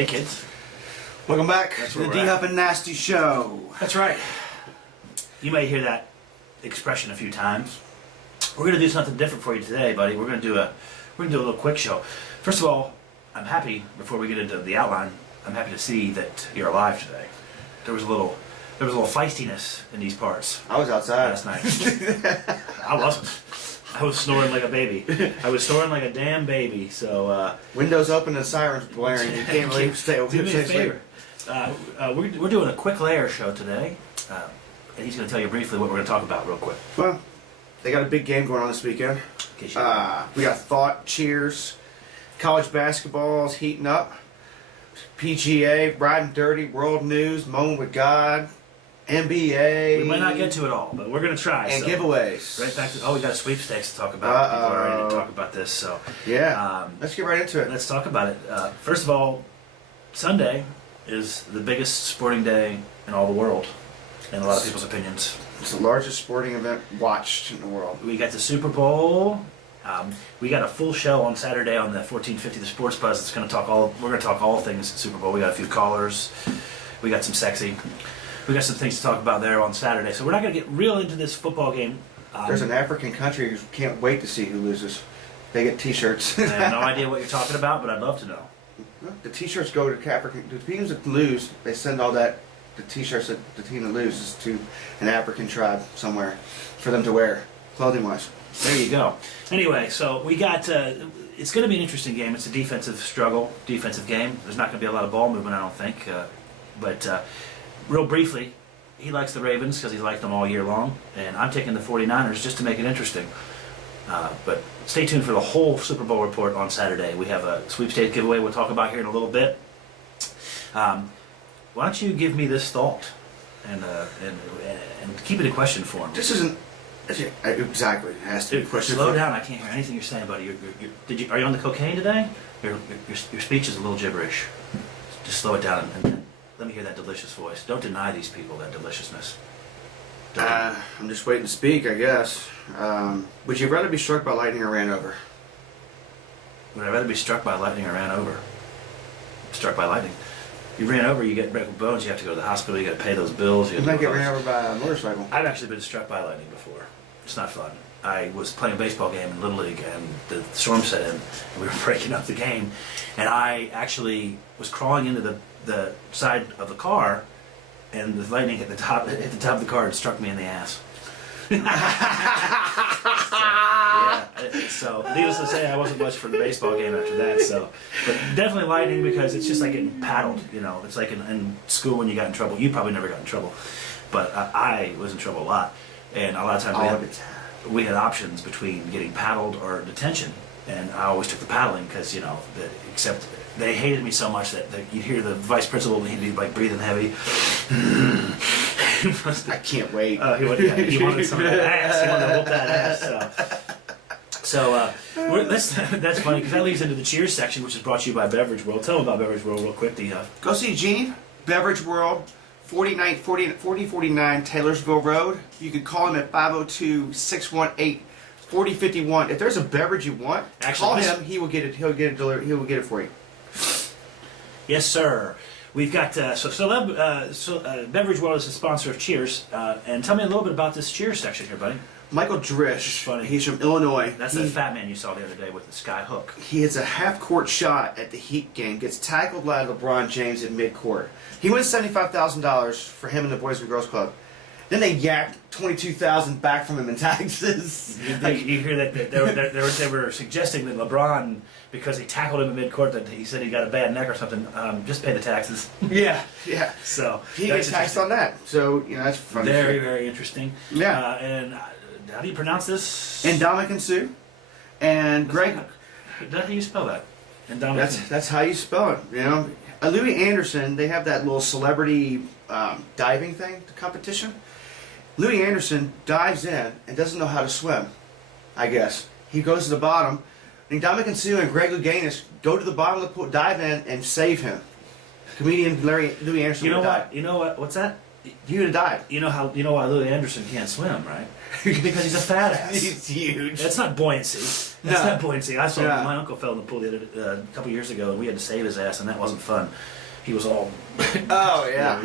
Hey kids. Welcome back That's to where the we're D-Hup and Nasty Show. That's right. You may hear that expression a few times. We're going to do something different for you today, buddy. We're going to do a little quick show. First of all, I'm happy, before we get into the outline, I'm happy to see that you're alive today. There was a little feistiness in these parts. I was outside last night. I wasn't. I was snoring like a baby. I was snoring like a damn baby. So windows open and sirens blaring. You can't really stay over do me a here. favor. We're doing a quick Lair show today, and he's going to tell you briefly what we're going to talk about real quick. Well, they got a big game going on this weekend. We got Thought, Cheers, college basketball's heating up, PGA, Riding Dirty, World News, Moment with God, NBA. We might not get to it all, but we're going to try. And giveaways. Right back to, we got a sweepstakes to talk about. People are ready to talk about this. So yeah, let's get right into it. Let's talk about it. First of all, Sunday is the biggest sporting day in all the world, in a lot of people's opinions. It's the largest sporting event watched in the world. We got the Super Bowl. We got a full show on Saturday on the 1450 The Sports Buzz. It's going to talk all. We're going to talk all things Super Bowl. We got a few callers. We got some sexy. We got some things to talk about there on Saturday. So we're not going to get real into this football game. There's an African country who can't wait to see who loses. They get T-shirts. I have no idea what you're talking about, but I'd love to know. The T-shirts go to African. The teams that lose, they send all that. The T-shirts that the team that loses to an African tribe somewhere for them to wear, clothing-wise. There you go. Anyway, so we got. It's going to be an interesting game. It's a defensive struggle, defensive game. There's not going to be a lot of ball movement, I don't think. But real briefly, he likes the Ravens because he's liked them all year long, and I'm taking the 49ers just to make it interesting. But stay tuned for the whole Super Bowl report on Saturday. We have a sweepstakes giveaway we'll talk about here in a little bit. Why don't you give me this thought and keep it a question for him? This isn't exactly. It has to be a question. Slow down. I can't hear anything you're saying, buddy. Are you on the cocaine today? Your speech is a little gibberish. Just slow it down and let me hear that delicious voice. Don't deny these people that deliciousness. I'm just waiting to speak, I guess. Would you rather be struck by lightning or ran over? Would I rather be struck by lightning or ran over? Struck by lightning. You ran over, you get broken bones, you have to go to the hospital, you got to pay those bills. You might get ran over by a motorcycle. I've actually been struck by lightning before. It's not fun. I was playing a baseball game in Little League, and the storm set in, and we were breaking up the game, and I actually was crawling into the side of the car, and the lightning hit the top of the car and struck me in the ass. So needless to say, I wasn't much for the baseball game after that. So, but definitely lightning, because it's just like getting paddled. You know, it's like in school when you got in trouble. You probably never got in trouble, but I was in trouble a lot, and a lot of times we had options between getting paddled or detention, and I always took the paddling because except they hated me so much that you'd hear the vice principal and he'd be like breathing heavy. I can't wait. He wanted some of that ass. He wanted to whoop that ass. So that's funny because that leads into the Cheers section, which is brought to you by Beverage World. Tell them about Beverage World real quick. Go see Gene, Beverage World, 4049 Taylorsville Road. You can call him at 502-618-4051. If there's a beverage you want, call him. He will get it. He'll get it delivered. He will get it for you. Yes, sir. We've got Beverage World is a sponsor of Cheers, and tell me a little bit about this Cheers section here, buddy. Michael Drish. Funny. He's from Illinois. That's the fat man you saw the other day with the sky hook. He hits a half-court shot at the Heat game, gets tackled by LeBron James at mid-court. He wins $75,000 for him and the Boys and Girls Club. Then they yacked $22,000 back from him in taxes. You hear that they were suggesting that LeBron, because he tackled him in mid-court, that he said he got a bad neck or something. Just pay the taxes. Yeah. So he gets taxed on that. So that's funny. Very, very interesting. Yeah. And how do you pronounce this? Ndamukong Suh. And Greg. How do you spell that? That's how you spell it. Louis Anderson. They have that little celebrity diving thing, the competition. Louis Anderson dives in and doesn't know how to swim. I guess he goes to the bottom. Ndamukong Suh and Greg Louganis go to the bottom of the pool, dive in, and save him. Comedian Louis Anderson. You know what? What's that? You would have died. You know why Louis Anderson can't swim, right? Because he's a fat ass. He's huge. That's not buoyancy. That's not buoyancy. I saw Yeah. my uncle fell in the pool a couple years ago, and we had to save his ass, and that wasn't fun. He was all. Oh yeah.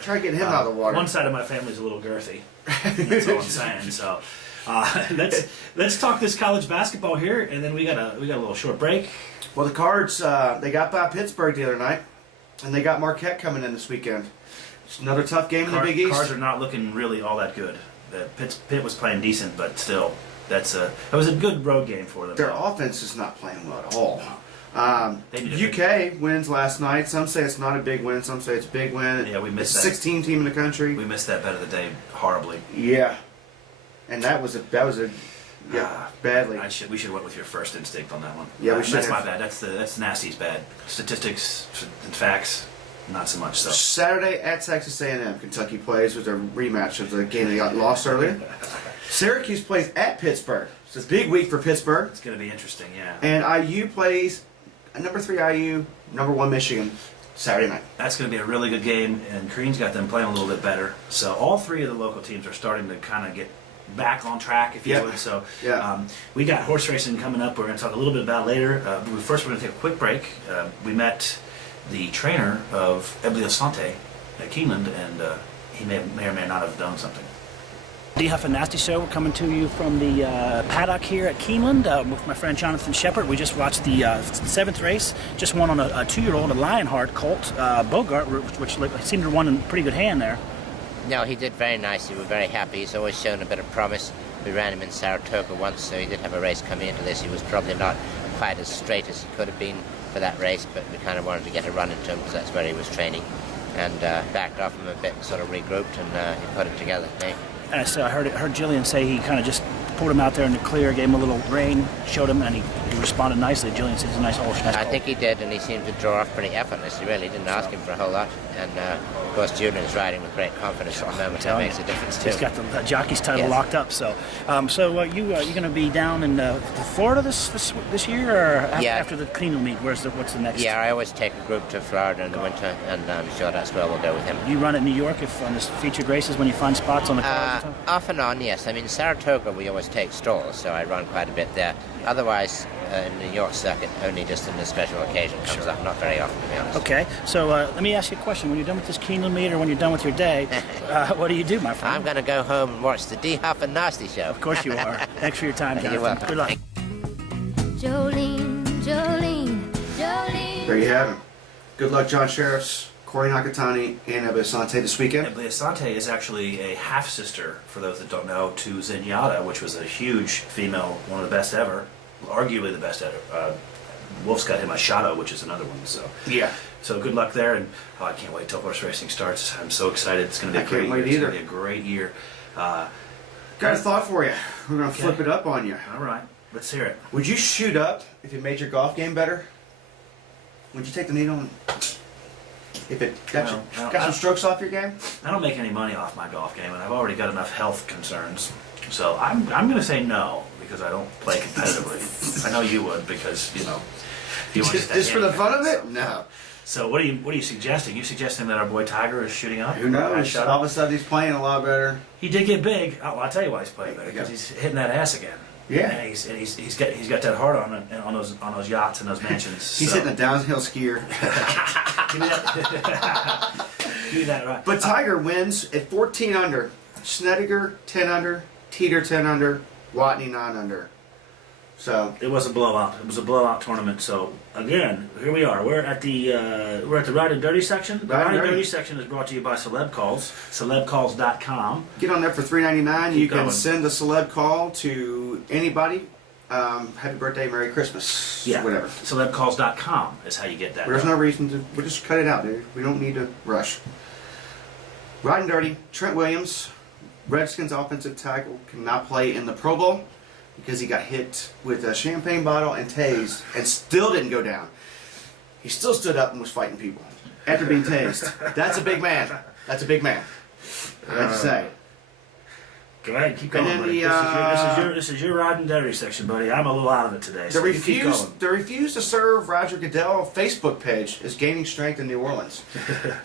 Try getting him out of the water. One side of my family's a little girthy. That's all I'm saying. So let's talk this college basketball here, and then we got a little short break. Well, the Cards they got by Pittsburgh the other night, and they got Marquette coming in this weekend. It's another tough game in the Big East. Cards are not looking really all that good. Pitt was playing decent, but still, that was a good road game for them. Their offense is not playing well at all. They UK wins last night. Some say it's not a big win. Some say it's a big win. Yeah, we missed it's that. 16 team in the country. We missed that bet of the day horribly. Yeah, and that was a badly. We should have went with your first instinct on that one. Yeah, we should. That's my bad. That's Nasty's bad. Statistics and facts, not so much. So Saturday at Texas A&M, Kentucky plays with a rematch of the game they got lost earlier. Syracuse plays at Pittsburgh. It's a big week for Pittsburgh. It's going to be interesting, yeah. And IU plays number 3 IU, number 1 Michigan, Saturday night. That's going to be a really good game, and Crean's got them playing a little bit better. So all three of the local teams are starting to kind of get back on track, if you would. So we got horse racing coming up. We're going to talk a little bit about later. First, we're going to take a quick break. We met the trainer of Eblia Sante at Keeneland, and he may or may not have done something. D Huff and Nasty Show. We're coming to you from the paddock here at Keeneland with my friend Jonathan Shepard. We just watched the 7th race. Just won on a 2-year-old, a Lionheart colt, Bogart, which seemed to run in pretty good hand there. No, he did very nicely. We're very happy. He's always shown a bit of promise. We ran him in Saratoga once, so he did have a race coming into this. He was probably not quite as straight as he could have been for that race, but we kind of wanted to get a run into him because that's where he was training. And backed off him a bit, sort of regrouped, and he put it together today. So I heard Jillian say he kind of just pulled him out there in the clear, gave him a little rein, showed him, and he responded nicely. Jillian said he's a nice horse. I think he did, and he seemed to draw off pretty effortlessly, really. Didn't ask him for a whole lot. And, of course, Julian's riding with great confidence at the moment. That makes a difference, too. He's got the jockey's title locked up. So you're going to be down in Florida this year, or after the Keeneland meet? What's the next? Yeah, I always take a group to Florida in the winter, and I'm sure that's where we'll go with him. You run at New York on the featured races when you find spots on the cars? Off and on, yes. I mean, Saratoga we always take stalls, so I run quite a bit there. Otherwise, in the New York circuit, only just in the special occasion comes up, not very often, to be honest. Okay, so let me ask you a question. When you're done with this Keeneland meet, or when you're done with your day, what do you do, my friend? I'm going to go home and watch the D Huff and Nasty Show. Of course you are. Thanks for your time, Jonathan. You're welcome. Good luck. Jolene, Jolene, Jolene. There you have it. Good luck, John Sheriffs, Corey Nakatani, and Eblia Sante this weekend. Eblia Sante is actually a half-sister, for those that don't know, to Zenyatta, which was a huge female, one of the best ever, arguably the best ever. Wolf's got him a Shadow, which is another one. So Yeah. So good luck there, and I can't wait till horse racing starts. I'm so excited. It's going to be a great year. It's going to be a great year. Got a thought for you. We're going to flip it up on you. All right, let's hear it. Would you shoot up if it made your golf game better? Would you take the needle and if it got some strokes off your game? I don't make any money off my golf game, and I've already got enough health concerns. So I'm going to say no, because I don't play competitively. I know you would, because you want just for the fun of it? No. So what are you suggesting? You suggesting that our boy Tiger is shooting up? Who knows? All of a sudden he's playing a lot better. He did get big. Oh, I'll tell you why he's playing better, because he's hitting that ass again. Yeah. And he's got that heart on those yachts and those mansions. He's hitting a downhill skier. Give me that. Give me that right. But Tiger wins at 14 under. Snedeker 10 under. Teeter 10 under. Watney 9 under. So it was a blowout. It was a blowout tournament. So again, here we are. We're at the Ride and Dirty section. The Ride and Dirty section is brought to you by Celeb Calls. Celebcalls.com. Get on there for $3.99. You can going. send a celeb call to anybody. Happy birthday, Merry Christmas. Yeah. Whatever. Celebcalls.com is how you get that. There's no reason to. We'll just cut it out, dude. We don't need to rush. Ride and Dirty. Trent Williams, Redskins offensive tackle, cannot play in the Pro Bowl because he got hit with a champagne bottle and tased and still didn't go down. He still stood up and was fighting people after being tased. That's a big man. That's a big man. I have to say. Go ahead, keep going, then buddy. the, This is your ride and dairy section, buddy. I'm a little out of it today. So you keep going. The refuse to serve Roger Goodell Facebook page is gaining strength in New Orleans.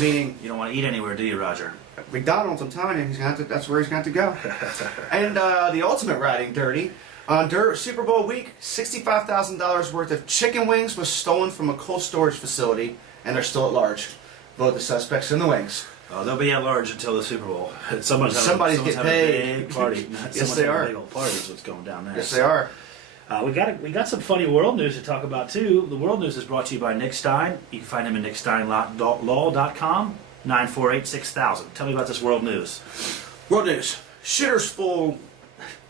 Meaning, You don't want to eat anywhere, do you, Roger? McDonald's, I'm telling you, that's where he's going to go. And the ultimate riding dirty. On Super Bowl week, $65,000 worth of chicken wings was stolen from a cold storage facility, and they're still at large. Both the suspects and the wings. Oh, they'll be at large until the Super Bowl. Somebody's getting having paid. a big party. Yes, they are. A big old party is what's going down there. Yes, they are. We got some funny world news to talk about too. The world news is brought to you by Nick Stein. You can find him at nicksteinlaw.com, 948-6000. Tell me about this world news. World news. Shitter's full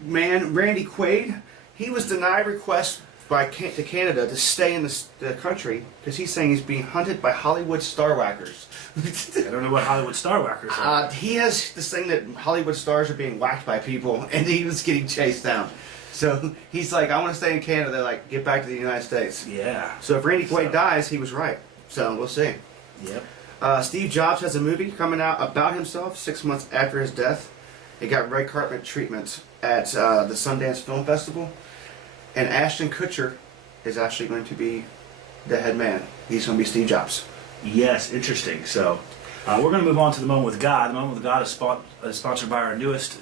man, Randy Quaid, he was denied requests to Canada to stay in the country because he's saying he's being hunted by Hollywood star whackers. I don't know what Hollywood star whackers are. He has this thing that Hollywood stars are being whacked by people, and he was getting chased down. So he's like, I want to stay in Canada. They're like, get back to the United States. Yeah. So if Randy Quaid dies, he was right. So we'll see. Yep. Steve Jobs has a movie coming out about himself 6 months after his death. It got red carpet treatment at the Sundance Film Festival. And Ashton Kutcher is actually going to be the head man. He's going to be Steve Jobs. Yes, interesting. So we're going to move on to the Moment with God. The Moment with God is sponsored by our newest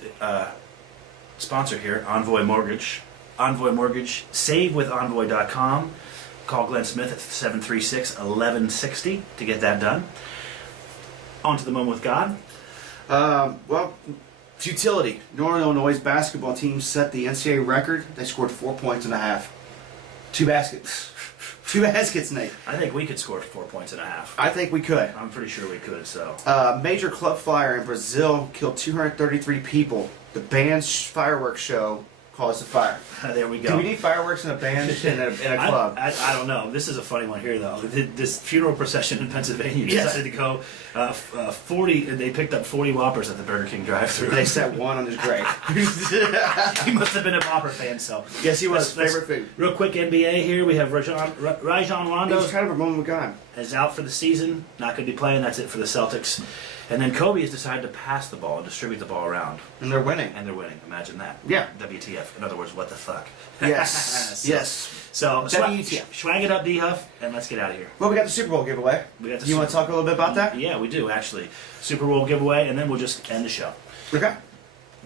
sponsor here, Envoy Mortgage. Envoy Mortgage. Save with Envoy.com. Call Glenn Smith at 736-1160 to get that done. On to the Moment with God. Well, futility. Northern Illinois basketball team set the NCAA record. They scored 4 points and a half. 2 baskets. 2 baskets, Nate. I think we could score 4 points and a half. I think we could. I'm pretty sure we could. So Major club fire in Brazil killed 233 people. The band's fireworks show caused the fire. there we go. Do we need fireworks in a band in a club? I don't know. This is a funny one here, though. This funeral procession in Pennsylvania Yes. decided to go 40. They picked up 40 Whoppers at the Burger King drive-thru. They set one on his grave. He must have been a Whopper fan. So Yes, he was. Let's- Favorite food. Real quick, NBA here. We have Rajon Rondo He's kind of a moment with God. is out for the season. Not going to be playing. That's it for the Celtics. And then Kobe has decided to pass the ball and distribute the ball around. And they're winning. And they're winning. Imagine that. Yeah. WTF. In other words, what the fuck? Yes. So- Yes. So, WTF. swag it up, D-Huff, and let's get out of here. Well, we got the Super Bowl giveaway. We got the You want to Super- talk a little bit about that? Yeah, we do, actually. Super Bowl giveaway, and then we'll just end the show. Okay.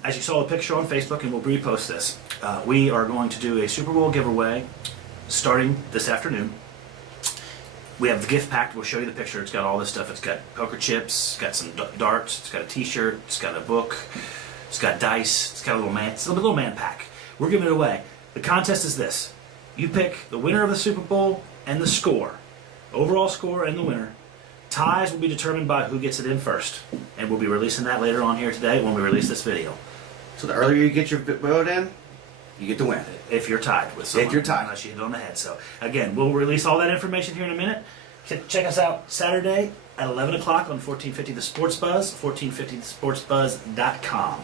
As you saw the picture on Facebook, and we'll repost this, we are going to do a Super Bowl giveaway starting this afternoon. We have the gift pack. We'll show you the picture. It's got all this stuff. It's got poker chips. It's got some darts. It's got a T-shirt. It's got a book. It's got dice. It's got a little man. It's a little man pack. We're giving it away. The contest is this: you pick the winner of the Super Bowl and the score, overall score and the winner. Ties will be determined by who gets it in first, and we'll be releasing that later on here today when we release this video. So the earlier you get your vote in, you get to win. If you're tied with someone, If you're tied. unless you hit it on the head. So again, we'll release all that information here in a minute. Check us out Saturday at 11 o'clock on 1450 The Sports Buzz, 1450thesportsbuzz.com.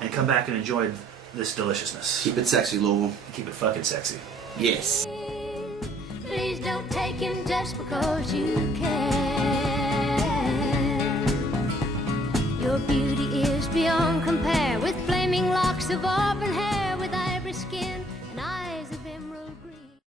And come back and enjoy this deliciousness. Keep it sexy, Louisville. Keep it fucking sexy. Yes. Please don't take him just because you can. Your beauty is beyond compare with flaming locks of auburn hair.